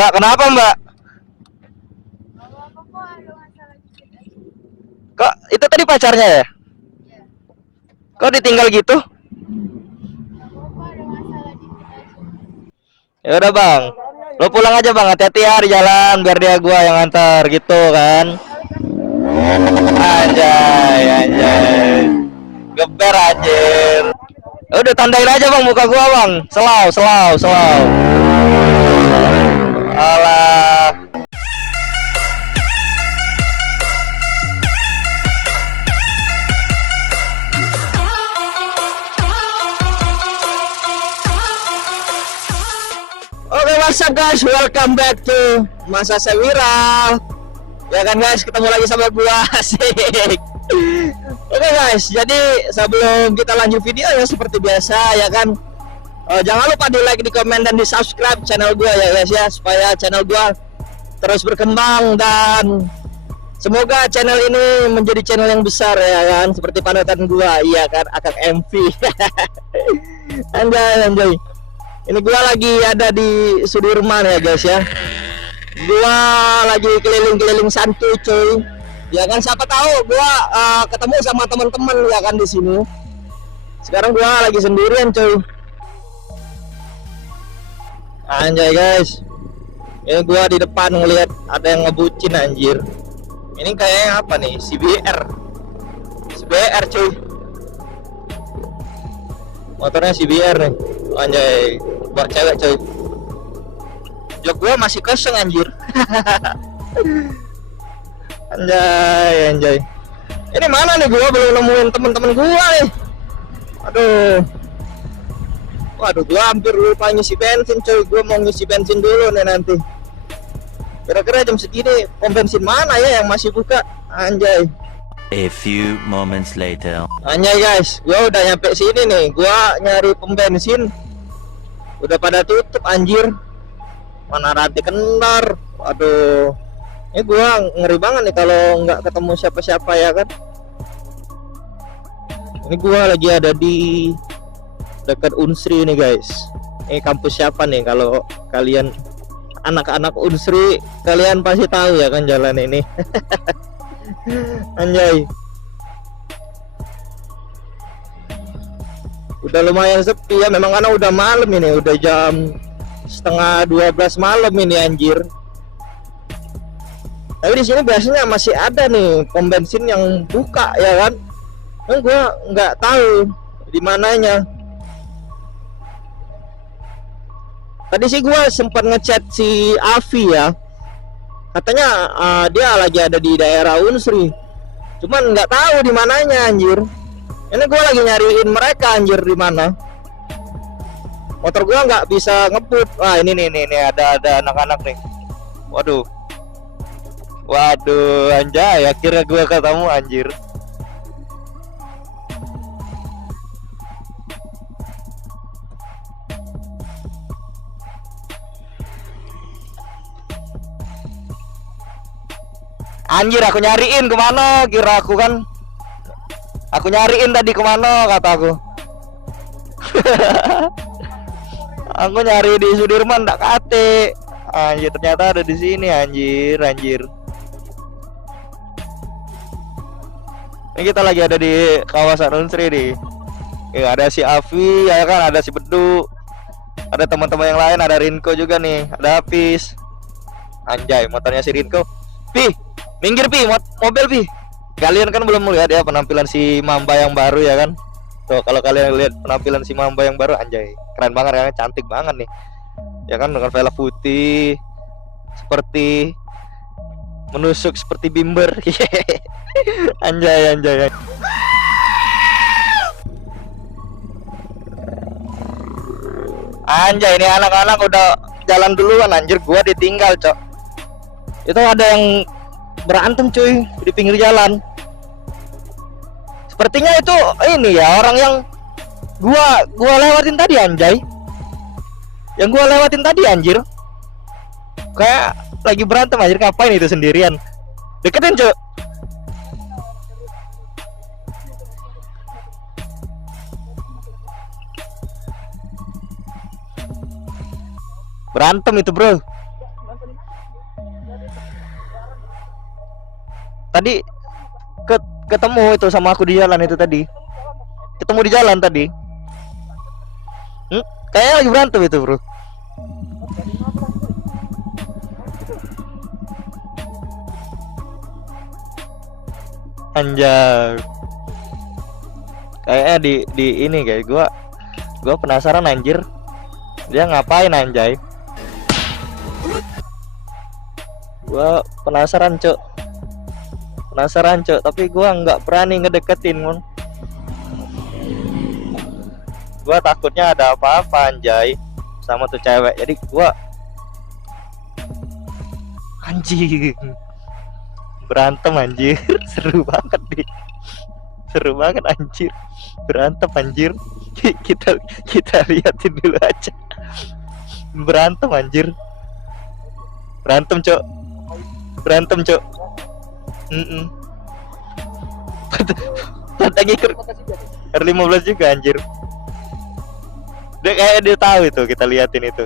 Mbak, kenapa Mbak? Apa-apa kok, ada masalah dikit aja. Kok itu tadi pacarnya ya? Ya, Kok ditinggal gitu? apa-apa, ada masalah dikit aja. Ya udah Bang, lo pulang aja Bang, hati-hati ya di jalan biar dia gua yang antar gitu kan. Anjay, anjay. Geber anjir. Udah tandain aja Bang muka gua Bang. Selau, selau, selau. Alah. Oke, what's up guys? Welcome back to Masa Sewira. Ya kan guys, ketemu lagi sama gua. Asik. Oke guys, jadi sebelum kita lanjut video ya seperti biasa ya kan, jangan lupa di like, di komen, dan di subscribe channel gua ya guys ya, supaya channel gua terus berkembang dan semoga channel ini menjadi channel yang besar ya kan, seperti panutan gua, iya kan, Akak MV. Anjay. Ini gua lagi ada di Sudirman ya guys ya. Gua lagi keliling-keliling santuy cuy. Ya kan, siapa tahu gua ketemu sama teman-teman ya kan di sini. Sekarang gua lagi sendirian cuy. Anjay guys. Ini gua di depan ngelihat ada yang ngebucin anjir. Ini kayaknya apa nih? CBR cuy. Motornya CBR nih. Anjay, buat cewek cuy. Jok gua masih kosong anjir. Anjay. Ini mana nih, gua belum nemuin teman-teman gua nih. Waduh, gua hampir lupa ngisi bensin cuy. Gua mau ngisi bensin dulu nih nanti. Kira-kira jam segini pom bensin mana ya yang masih buka? Anjay. A few moments later. Anjay guys, gua udah nyampe sini nih. Gua nyari pom bensin, udah pada tutup anjir. Mana rantai kendar. Waduh, ini gua ngeri banget nih kalau nggak ketemu siapa-siapa ya kan. Ini gua lagi ada di dekat Unsri nih guys. Ini kampus siapa nih? Kalau kalian anak-anak Unsri, kalian pasti tahu ya kan jalan ini. Anjay. Udah lumayan sepi ya, memang karena udah malam ini, udah jam setengah 12 malam ini anjir. Tapi di sini biasanya masih ada nih pom bensin yang buka ya kan. Kan gua nggak tahu di mananya. Tadi sih gua sempat ngechat si Avi ya. Katanya dia lagi ada di daerah Unsri. Cuman nggak tahu di mananya anjir. Ini gua lagi nyariin mereka anjir di mana. Motor gua nggak bisa ngebut. Wah, ini nih ada anak-anak nih. Waduh, anjay, akhirnya gua ketemu anjir. Anjir, aku nyariin kemana, kira aku kan. Aku nyariin tadi kemana, kata aku. Aku nyari di Sudirman, tak kate. Anjir, ternyata ada di sini anjir. Ini kita lagi ada di kawasan Unsri nih. Ya, ada si Avi, ya kan, ada si Bedu. Ada teman-teman yang lain, ada Rinko juga nih, ada Hafiz. Anjay, motornya si Rinko. Pi, minggir Pi, mobil Pi. Kalian kan belum melihat ya penampilan si Mamba yang baru ya kan. Tuh, kalau kalian lihat penampilan si Mamba yang baru, anjay, keren banget ya, cantik banget nih. Ya kan, dengan velg putih seperti menusuk seperti bimber. Anjay. Anjay, ini anak-anak udah jalan duluan anjir, gua ditinggal, Cok. Itu ada yang berantem cuy di pinggir jalan. Sepertinya itu ini ya orang yang gua lewatin tadi anjay. Yang gua lewatin tadi anjir. Kayak lagi berantem anjir, ngapain itu sendirian? Deketin, Cuk. Berantem itu, bro. Tadi ketemu itu sama aku di jalan itu tadi. Ketemu di jalan tadi. Kayaknya lagi berantem itu, bro. Anjay. Kayaknya di ini kayak gua penasaran anjir. Dia ngapain anjay? Gua penasaran, Cok. Tapi gua nggak berani ngedeketin, Mon. Gua takutnya ada apa-apa anjay sama tuh cewek. Jadi gua anjing. Berantem anjir. Seru banget nih. Seru banget anjir. Berantem anjir. Kita liatin dulu aja. Berantem anjir. Berantem, Cok. Pada ngikut R15 juga anjir. Dia kayak dia tahu itu, kita liatin itu.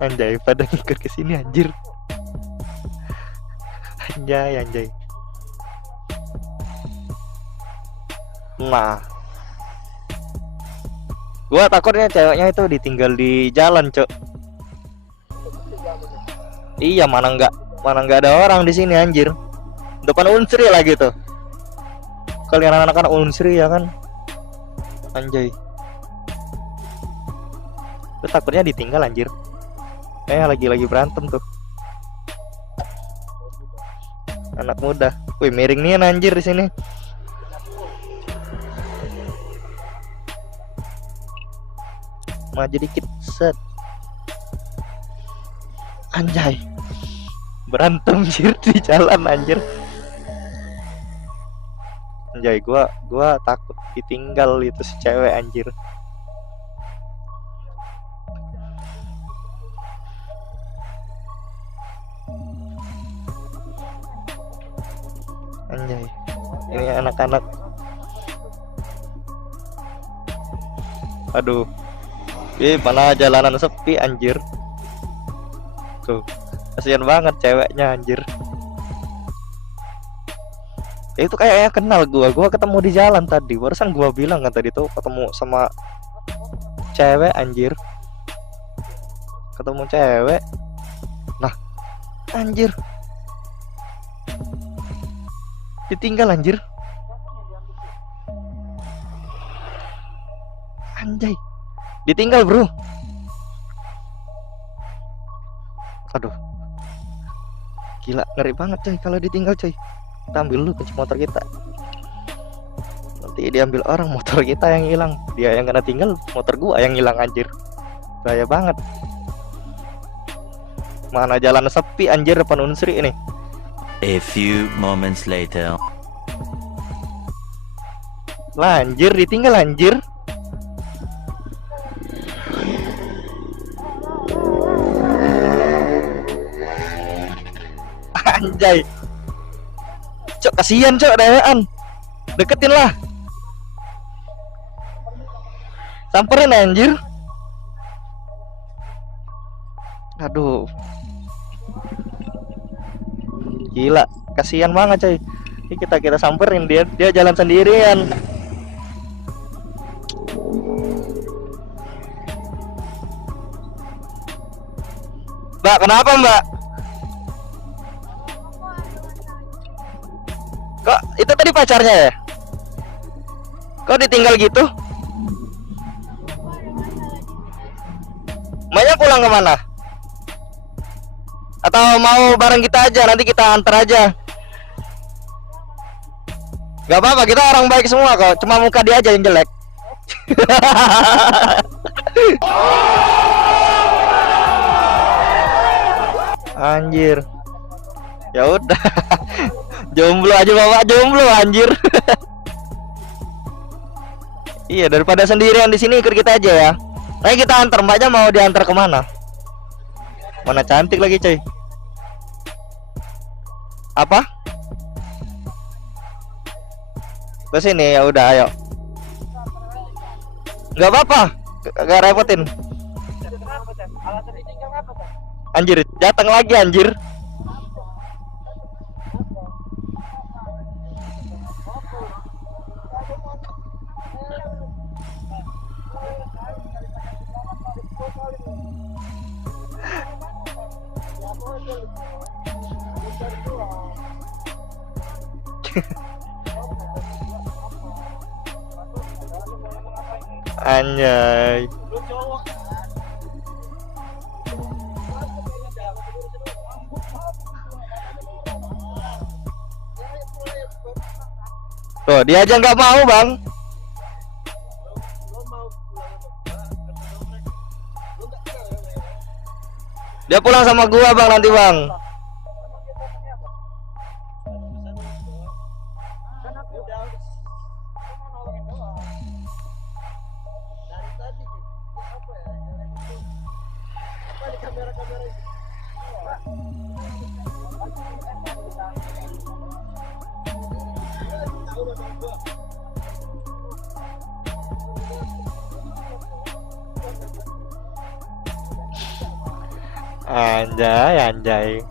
Anjay, pada ngikut ke sini anjir. Anjay. Nah, gua takutnya ceweknya itu ditinggal di jalan, Cok. Iya, mana nggak ada orang di sini anjir. Depan Unsri lagi tuh. Kalian anak-anak Unsri ya kan? Anjay. Gue takutnya ditinggal anjir. Lagi berantem tuh. Anak muda. Wih, miring nih anjir di sini. Maju dikit, set. Anjay. Berantem anjir di jalan anjir. Anjay, gua takut ditinggal itu si cewek anjir. Anjay. Ini anak-anak. Aduh. Mana jalanan sepi anjir. Tuh. Kasian banget ceweknya anjir. Itu kayaknya kenal gua ketemu di jalan tadi. Barusan gua bilang kan tadi tuh ketemu sama cewek anjir. Ketemu cewek. Nah, anjir. Ditinggal anjir. Anjay. Ditinggal, bro. Aduh. Gila, ngeri banget coy kalau ditinggal coy. Kita ambil dulu kunci motor kita. Nanti diambil orang, motor kita yang hilang. Dia yang kena tinggal, motor gua yang hilang anjir. Bahaya banget. Mana jalan sepi anjir depan Unsri ini. A few moments later. Lah anjir, ditinggal anjir. Anjay. Cok, kasihan cok, dewean. Deketin lah. Samperin anjir. Aduh. Gila, kasihan banget coy. Ini kita samperin dia jalan sendirian. Mbak, kenapa Mbak? Kok itu tadi pacarnya ya? Kok ditinggal gitu? Mbaknya pulang kemana? Atau mau bareng kita aja, nanti kita antar aja. Gak apa-apa, kita orang baik semua kok. Cuma muka dia aja yang jelek. Anjir. Ya udah. Jomblo aja bapak, jomblo anjir. Iya, daripada sendirian di sini ikut kita aja ya. Ayo kita antar, mbaknya mau diantar kemana? Mana cantik lagi coy. Apa? Ke sini ya udah, ayo. Nggak apa-apa, nggak repotin. Anjir, datang lagi anjir. Anjay. Tuh, dia aja nggak mau, Bang. Dia pulang sama gua, Bang, nanti, Bang. Anjay, anjay.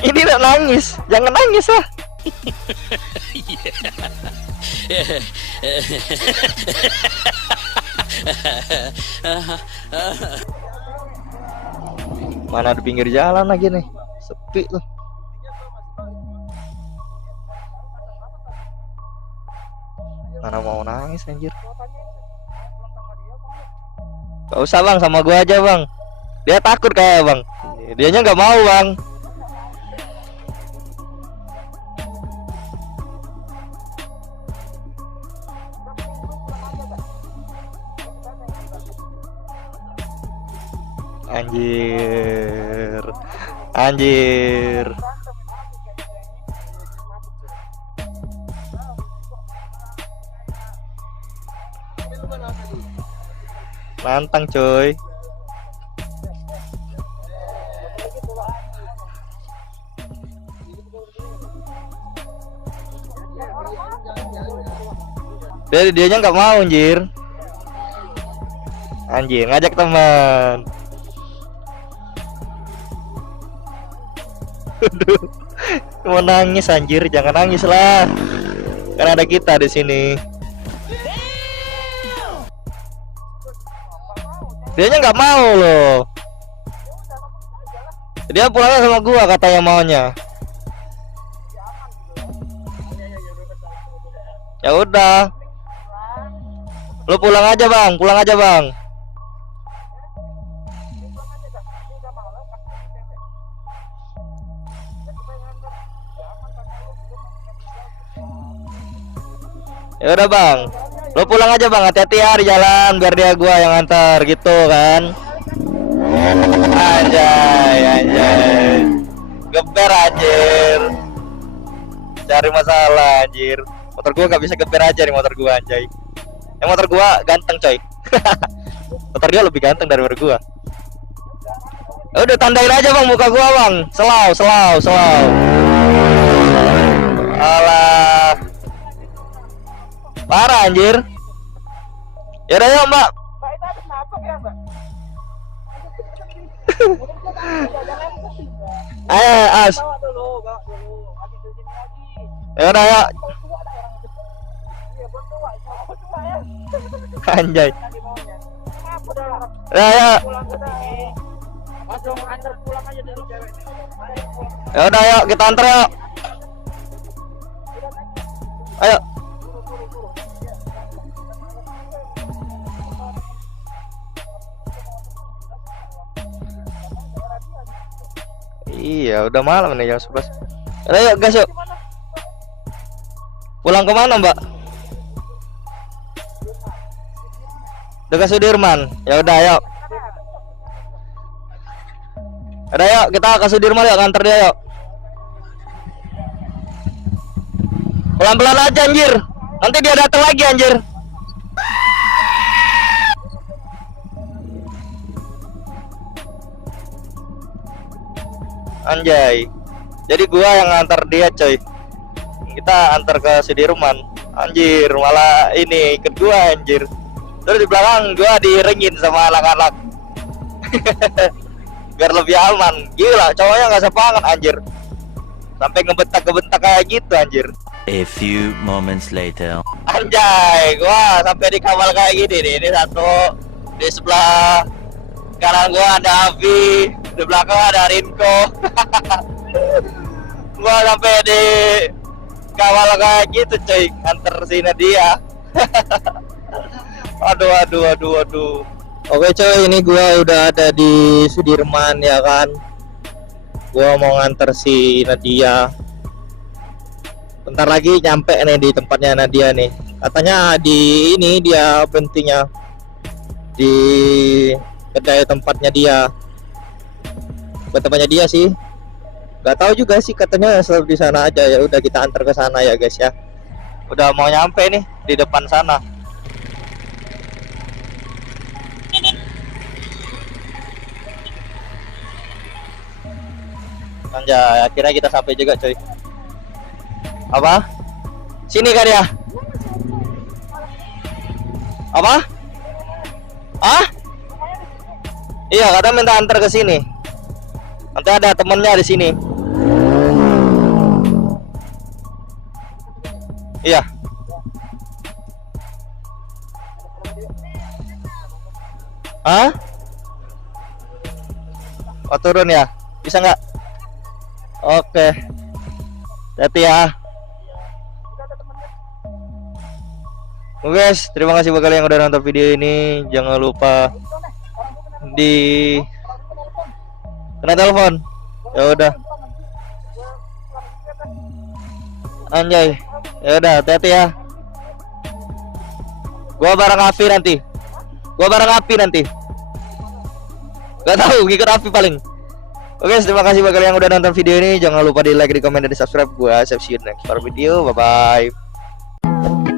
Ini udah nangis, jangan nangis lah. Mana di pinggir jalan lagi nih, sepi tuh. Mana mau nangis anjir. Gak usah bang, sama gua aja bang. Dia takut kayak bang. Dianya nggak mau bang. Anjir, anjir. Nantang coy. Dianya nggak mau anjir. Anjir, ngajak teman. Aduh, mau nangis anjir, jangan nangis lah. Kan ada kita di sini. Dianya nggak mau loh. Dia pulangnya sama gua katanya maunya. Ya udah. Lu pulang aja bang, pulang aja bang. Ya udah bang, lo pulang aja bang, hati-hati ya di jalan biar dia gua yang antar gitu kan. Anjay, anjay. Geber anjir. Cari masalah anjir. Motor gua gak bisa geber aja nih motor gua anjay. Yang motor gua ganteng coy. Motor dia lebih ganteng daripada gua. Ya udah tandain aja bang muka gua bang. Selau, selau, selau. Alah. Parah anjir. Ya udah yuk mbak. Ayo as. Ya udah yuk. Anjay. Ya ya. Ya udah yuk kita antar yuk. Ayo. Iya, udah malam nih jam 11. Ayo gas yuk. Pulang kemana mbak? Dekat Sudirman. Ya udah yuk. Udah yuk kita ke Sudirman yuk, nganter dia yuk. Pelan-pelan aja anjir. Nanti dia datang lagi anjir. Anjay. Jadi gua yang ngantar dia coy. Kita antar ke Sudirman. Anjir, malah ini ikut gua anjir. Terus di belakang gua diiringin sama anak-anak. Biar lebih aman. Gila, cowoknya nggak sepangat anjir. Sampai ngebentak-ngebentak kayak gitu anjir. A few moments later. Anjay, gua sampai dikawal kayak gini nih. Ini satu di sebelah kanan gua ada Avi, di belakang ada Rinko. Gua sampai di kawal kayak gitu cuy, antar si Nadia. Aduh. Oke coy, ini gua udah ada di Sudirman ya kan. Gua mau nganter si Nadia. Bentar lagi nyampe nih di tempatnya Nadia nih. Katanya di ini dia pentingnya di kedai tempatnya dia. Bukan tempatnya dia sih. Gak tahu juga sih, katanya selalu di sana aja. Ya udah kita antar ke sana ya guys ya. Udah mau nyampe nih di depan sana. Anjay, akhirnya kita sampai juga coy. Apa? Sini kan ya? Apa? Ah? Iya, katanya minta antar ke sini. Nanti ada temennya di sini. Iya. Hah? Oh, turun ya? Bisa nggak? Oke. Hati ya. Oke guys, terima kasih buat kalian yang udah nonton video ini. Jangan lupa di kena telepon. Ya udah. Anjay. Ya udah, hati-hati ya. Gua bareng Afi nanti. Gak tahu, ngikut Afi paling. Oke, terima kasih buat kalian yang udah nonton video ini. Jangan lupa di like, di komen, dan di subscribe. Gua see you next video. Bye bye.